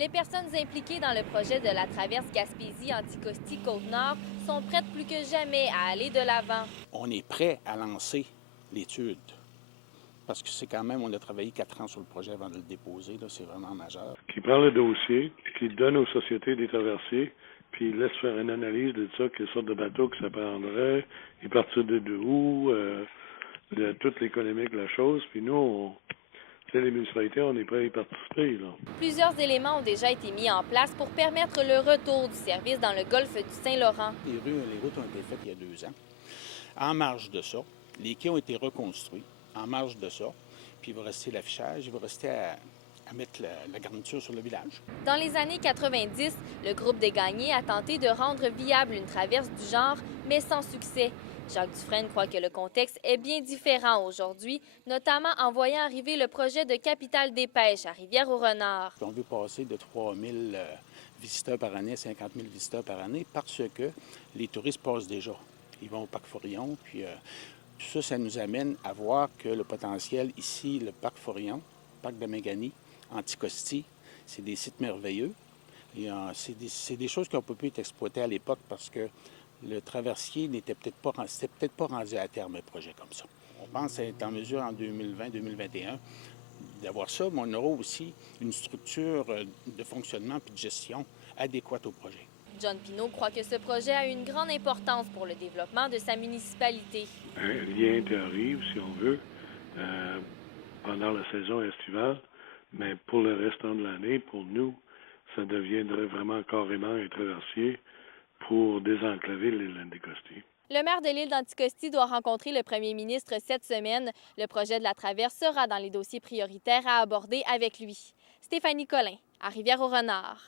Les personnes impliquées dans le projet de la traverse Gaspésie-Anticosti-Côte-Nord sont prêtes plus que jamais à aller de l'avant. On est prêt à lancer l'étude parce que c'est quand même, on a travaillé 4 ans sur le projet avant de le déposer, là, c'est vraiment majeur. Qui prend le dossier, qui donne aux sociétés des traversiers, puis il laisse faire une analyse de ça, quelle sorte de bateau que ça prendrait, et partir de où, de toute l'économique de la chose, puis nous, les municipalités, on est prêts à y participer, là. Plusieurs éléments ont déjà été mis en place pour permettre le retour du service dans le golfe du Saint-Laurent. Les routes ont été faites il y a 2 ans. En marge de ça, les quais ont été reconstruits. En marge de ça, puis il va rester l'affichage, il va rester à mettre la garniture sur le village. Dans les années 90, le groupe des gagnés a tenté de rendre viable une traverse du genre, mais sans succès. Jacques Dufresne croit que le contexte est bien différent aujourd'hui, notamment en voyant arriver le projet de capitale des pêches à Rivière-au-Renard. On veut passer de 3 000 visiteurs par année à 50 000 visiteurs par année parce que les touristes passent déjà. Ils vont au parc Forillon, puis tout ça, ça nous amène à voir que le potentiel ici, le parc Forillon, le parc de Méganie, Anticosti, c'est des sites merveilleux. C'est des choses qui n'ont pas pu être exploitées à l'époque parce que le traversier n'était peut-être pas rendu à terme un projet comme ça. On pense être en mesure en 2020-2021 d'avoir ça, mais on aura aussi une structure de fonctionnement et de gestion adéquate au projet. John Pinault croit que ce projet a une grande importance pour le développement de sa municipalité. Un lien arrive, si on veut, pendant la saison estivale, mais pour le restant de l'année, pour nous, ça deviendrait vraiment carrément un traversier pour désenclaver l'île d'Anticosti. Le maire de l'île d'Anticosti doit rencontrer le premier ministre cette semaine. Le projet de la traverse sera dans les dossiers prioritaires à aborder avec lui. Stéphanie Collin, à Rivière-au-Renard.